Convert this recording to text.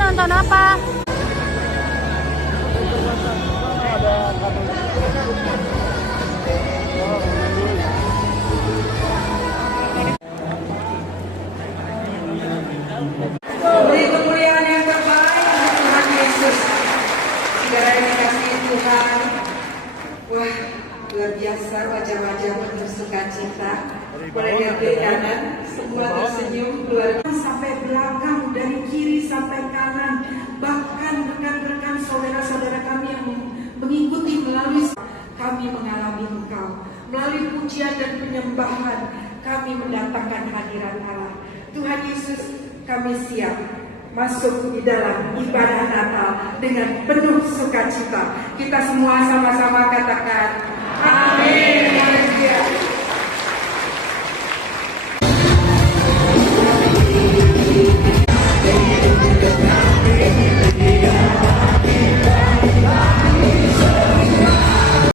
nonton apa? Beri kemuliaan yang terbaik untuk Tuhan Yesus. Segera dikasih Tuhan. Wah, luar biasa wajah-wajah penuh sukacita. Boleh lihat di kanan, semua tersenyum luar biasa. Sampai belakang, dari kiri sampai kanan, bahkan rekan-rekan saudara-saudara kami yang mengikuti melalui kami mengalami Engkau. Melalui pujian dan penyembahan, kami mendatangkan hadirat Allah. Tuhan Yesus, kami siap masuk di dalam ibadah Natal dengan penuh sukacita. Kita semua sama-sama katakan, amin.